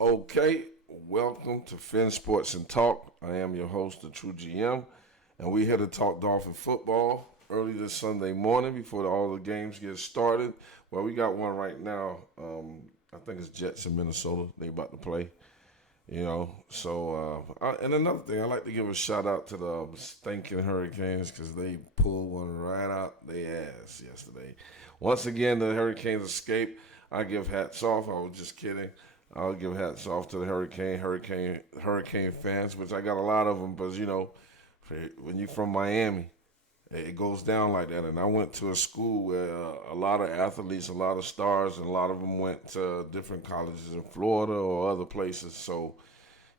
Okay, welcome to Fin Sports and Talk. I am your host, the True GM, and we're here to talk Dolphin football early this Sunday morning before all the games get started. Well, we got one right now. I think it's Jets in Minnesota. They about to play. And another thing, I like to give a shout out to the stinking Hurricanes because they pulled one right out their ass yesterday. Once again, the Hurricanes escaped. I give hats off. I was just kidding. I'll give hats off to the Hurricane fans, which I got a lot of them. But when you're from Miami, it goes down like that. And I went to a school where a lot of athletes, a lot of stars, and a lot of them went to different colleges in Florida or other places. So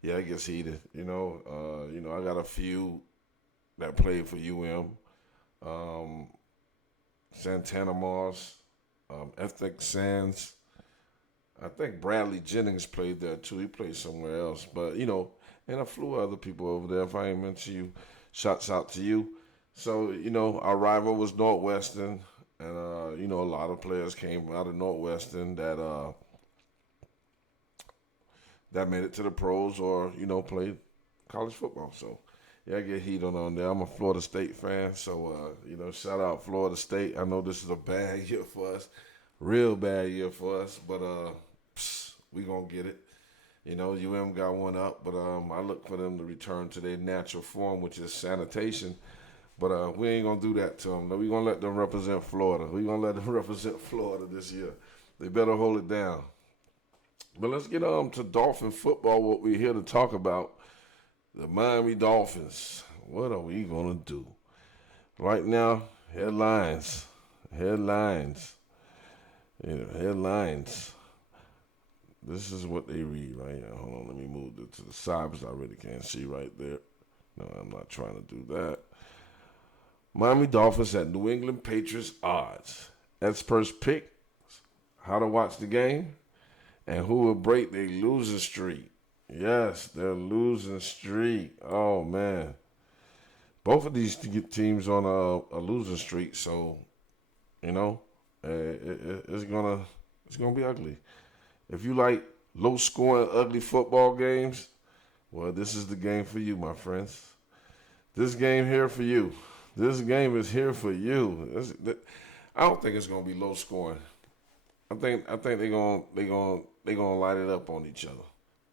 yeah, it gets heated. I got a few that played for UM, Santana Moss, Ethnic Sands. I think Bradley Jennings played there too. He played somewhere else, but and a few other people over there. If I ain't mention you, shouts out to you. So our rival was Northwestern, and a lot of players came out of Northwestern that made it to the pros or played college football. So yeah, I get heat on there. I'm a Florida State fan, so shout out Florida State. I know this is a bad year for us, real bad year for us, but we gonna get it. UM got one up, but I look for them to return to their natural form, which is sanitation. But we ain't gonna do that to them. No, we gonna let them represent Florida. We gonna let them represent Florida this year. They better hold it down. But let's get to Dolphin football. What we're here to talk about, the Miami Dolphins. What are we gonna do right now? Headlines, headlines. This is what they read right now. Hold on, let me move it to the side because I really can't see right there. No, I'm not trying to do that. Miami Dolphins at New England Patriots odds. Experts pick how to watch the game and who will break their losing streak. Yes, their losing streak. Oh man, both of these teams on a losing streak. So it's gonna be ugly. If you like low scoring, ugly football games, well, this is the game for you, my friends. This game here for you. This game is here for you. I don't think it's gonna be low scoring. I think they gonna light it up on each other.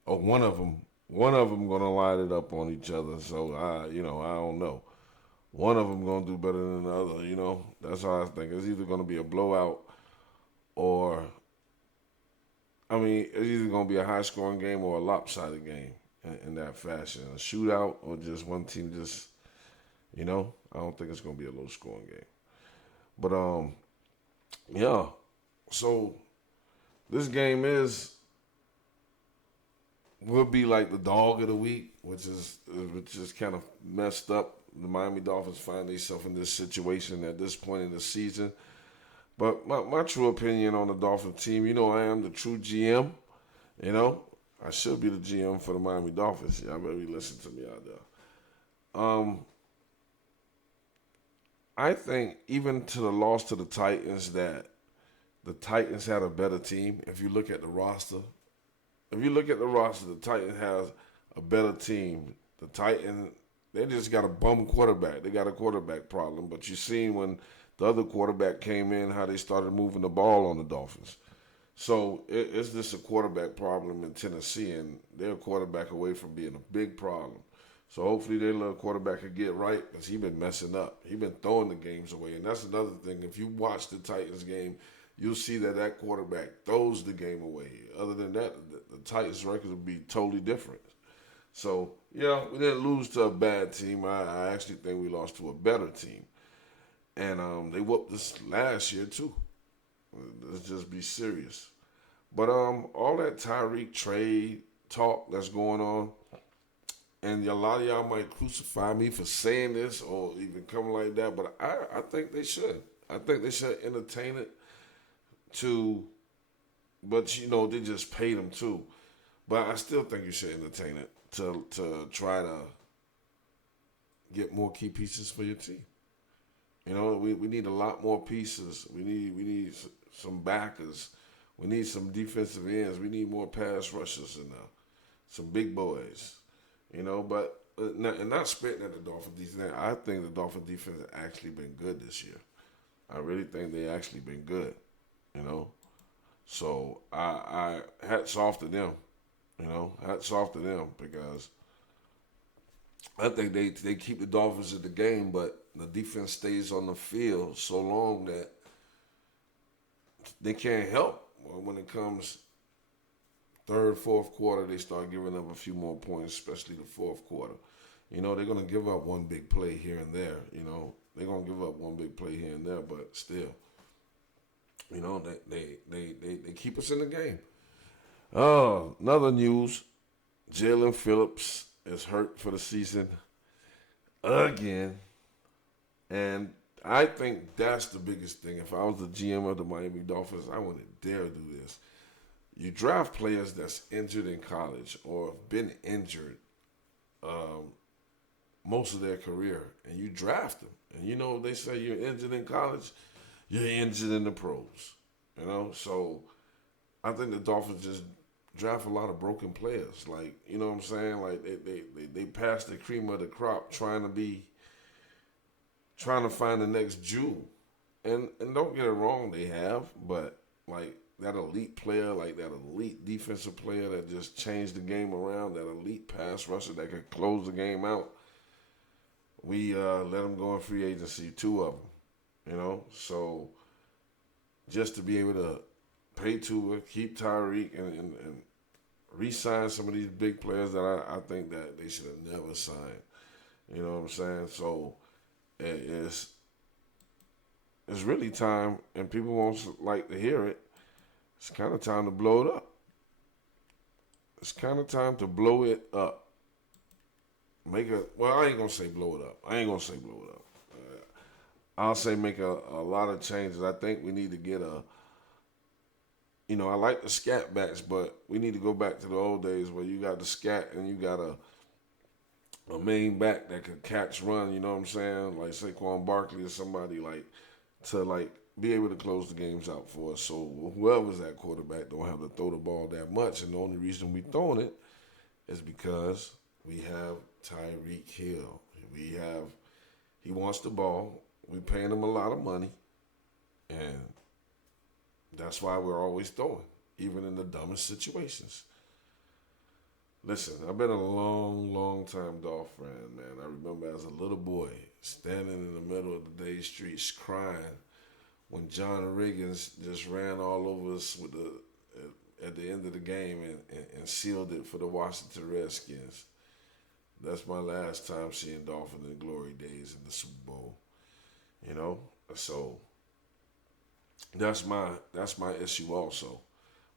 Or one of them gonna light it up on each other. So I don't know. One of them gonna do better than the other. That's how I think. It's either gonna be a blowout or it's either gonna be a high scoring game or a lopsided game in that fashion. A shootout or just one team just I don't think it's gonna be a low scoring game. But yeah. So this game will be like the dog of the week, which is kind of messed up. The Miami Dolphins find themselves in this situation at this point in the season. But my true opinion on the Dolphin team, I am the true GM. I should be the GM for the Miami Dolphins. Y'all better be listening to me out there. I think even to the loss to the Titans that the Titans had a better team. If you look at the roster, the Titans has a better team. The Titans, they just got a bum quarterback. They got a quarterback problem. But you seen when the other quarterback came in, how they started moving the ball on the Dolphins. So it's just a quarterback problem in Tennessee, and they're a quarterback away from being a big problem. So hopefully their little quarterback could get right because he been messing up. He been throwing the games away, and that's another thing. If you watch the Titans game, you'll see that quarterback throws the game away. Other than that, the Titans' record would be totally different. So yeah, we didn't lose to a bad team. I actually think we lost to a better team, and they whooped us last year too. Let's just be serious. But all that Tyreek trade talk that's going on, and a lot of y'all might crucify me for saying this or even coming like that, but I think they should. I think they should entertain it to, but they just paid him too. But I still think you should entertain it to try to get more key pieces for your team. We need a lot more pieces. We need some backers. We need some defensive ends. We need more pass rushers and some big boys. But not spitting at the Dolphins defense. I think the Dolphins defense has actually been good this year. I really think they actually been good. You know, so I hats off to them. Hats off to them because I think they keep the Dolphins in the game, but the defense stays on the field so long that they can't help when it comes third, fourth quarter. They start giving up a few more points, especially the fourth quarter. They're gonna give up one big play here and there. They're gonna give up one big play here and there, but still, they keep us in the game. Another news: Jalen Phillips is hurt for the season again, and I think that's the biggest thing. If I was the GM of the Miami Dolphins, I wouldn't dare do this. You draft players that's injured in college or have been injured most of their career, and you draft them. And they say you're injured in college, you're injured in the pros. So I think the Dolphins just draft a lot of broken players. Like, you know what I'm saying? Like they pass the cream of the crop trying to find the next Jew. And don't get it wrong, they have, but like that elite player, like that elite defensive player that just changed the game around, that elite pass rusher that could close the game out, we let them go in free agency, two of them. So just to be able to pay Tua, keep Tyreek, and re-sign some of these big players that I think that they should have never signed. You know what I'm saying? So it's really time, and people won't like to hear it. It's kind of time to blow it up. It's kind of time to blow it up. I ain't going to say blow it up. I'll say make a lot of changes. I think we need to get I like the scat backs, but we need to go back to the old days where you got the scat and you got a main back that could catch, run, you know what I'm saying? Like Saquon Barkley or somebody to be able to close the games out for us. So whoever's that quarterback don't have to throw the ball that much. And the only reason we throwing it is because we have Tyreek Hill. He wants the ball. We paying him a lot of money. And that's why we're always throwing, even in the dumbest situations. Listen, I've been a long, long time Dolph fan, man. I remember as a little boy standing in the middle of the day streets crying when John Riggins just ran all over us at the end of the game and sealed it for the Washington Redskins. That's my last time seeing Dolphins in glory days in the Super Bowl. So that's my issue also.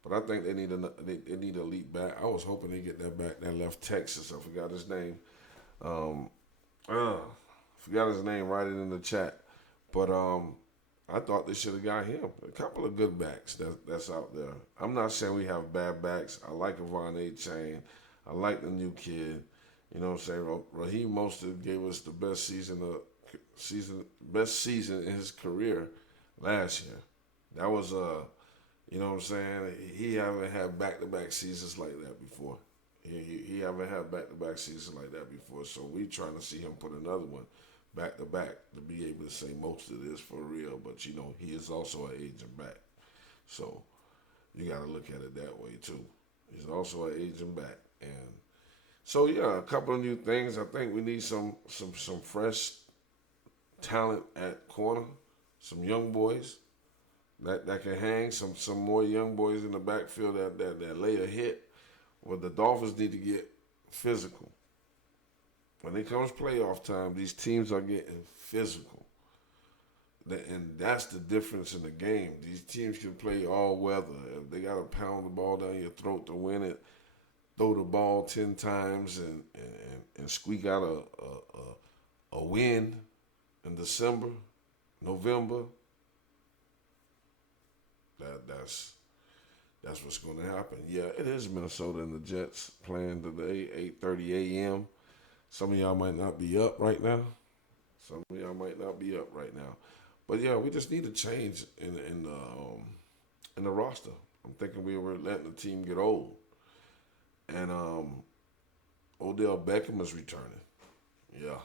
But I think they need a elite back. I was hoping they get that back that left Texas. I forgot his name. Forgot his name. Write it in the chat. But I thought they should have got him. A couple of good backs that's out there. I'm not saying we have bad backs. I like Avon A-Chain. I like the new kid. You know what I'm saying? Raheem Mostert gave us the best season in his career last year. That was you know what I'm saying? He haven't had back-to-back seasons like that before. He haven't had back-to-back seasons like that before. So we trying to see him put another one back-to-back to be able to say most of this for real. But he is also an aging back. So you got to look at it that way too. He's also an aging back, and so yeah, a couple of new things. I think we need some fresh talent at corner, some young boys that can hang, some more young boys in the backfield that lay a hit. Well, the Dolphins need to get physical. When it comes playoff time, these teams are getting physical. And that's the difference in the game. These teams can play all weather. If they got to pound the ball down your throat to win it, throw the ball 10 times and squeak out a win in December, November, that's what's going to happen. Yeah, it is Minnesota and the Jets playing today, 8:30 a.m. Some of y'all might not be up right now. But yeah, we just need a change in the roster. I'm thinking we were letting the team get old. And Odell Beckham is returning. Yeah.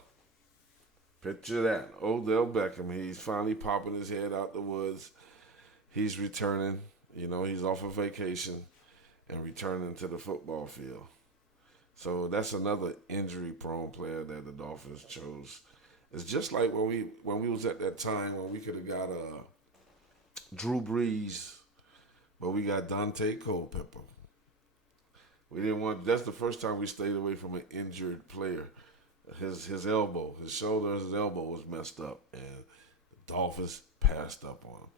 Picture that. Odell Beckham. He's finally popping his head out the woods. He's returning. You know, he's off of vacation and returning to the football field. So that's another injury-prone player that the Dolphins chose. It's just like when we was at that time when we could have got Drew Brees, but we got Dante Culpepper. We didn't want. That's the first time we stayed away from an injured player. His elbow, his shoulder, his elbow was messed up, and the Dolphins passed up on him.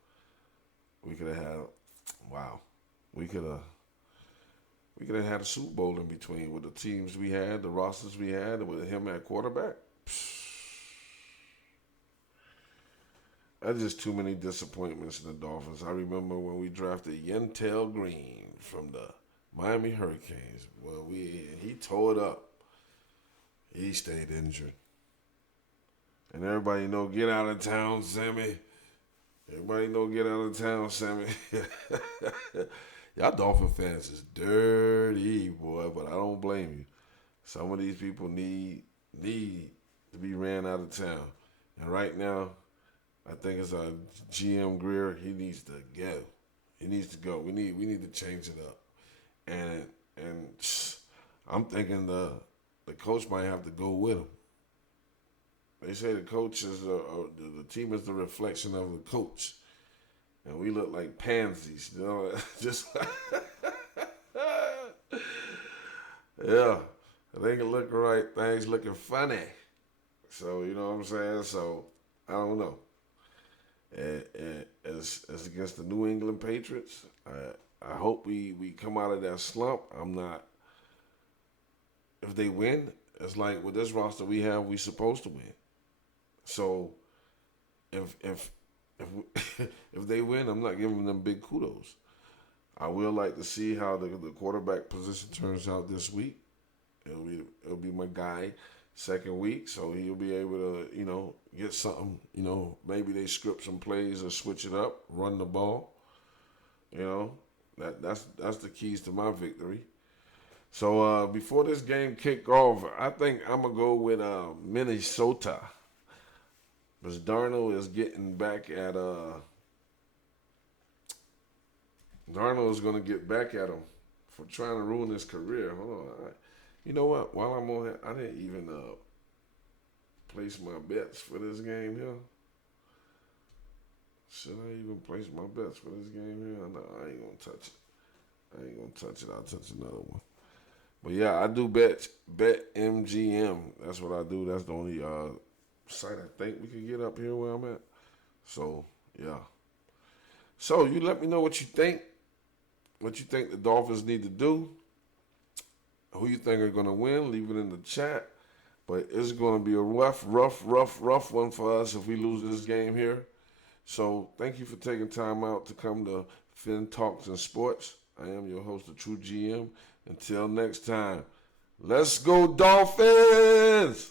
We could have had, wow, we could have had a Super Bowl in between with the teams we had, the rosters we had, with him at quarterback. That's just too many disappointments in the Dolphins. I remember when we drafted Yentel Green from the Miami Hurricanes. Well, he tore it up. He stayed injured. And everybody know, get out of town, Sammy. Everybody know, get out of town, Sammy. Y'all Dolphin fans is dirty, boy, but I don't blame you. Some of these people need to be ran out of town. And right now, I think it's G.M. Greer. He needs to go. He needs to go. We need to change it up. And I'm thinking the coach might have to go with him. They say the coach is the team is the reflection of the coach, and we look like pansies, you know. Just yeah, they can look right, things looking funny. So you know what I'm saying. So I don't know. As against the New England Patriots, I hope we come out of that slump. I'm not. If they win, it's like with this roster we have, we supposed to win. So if if they win, I'm not giving them big kudos. I will like to see how the quarterback position turns out this week. It'll be my guy second week, so he'll be able to get something. Maybe they script some plays or switch it up, run the ball. That's the keys to my victory. So before this game kick off, I think I'm gonna go with Minnesota. Because Darnold is getting back at Darnold is gonna get back at him for trying to ruin his career. Hold on, you know what? While I'm on here, I didn't even place my bets for this game here. Should I even place my bets for this game here? No, I ain't gonna touch it. I'll touch another one. But yeah, I do bet MGM. That's what I do. That's the only site I think we could get up here where I'm at. So yeah. So you let me know what you think. What you think the Dolphins need to do. Who you think are gonna win? Leave it in the chat. But it's gonna be a rough one for us if we lose this game here. So thank you for taking time out to come to Finn Talks and Sports. I am your host, the True GM. Until next time, let's go Dolphins!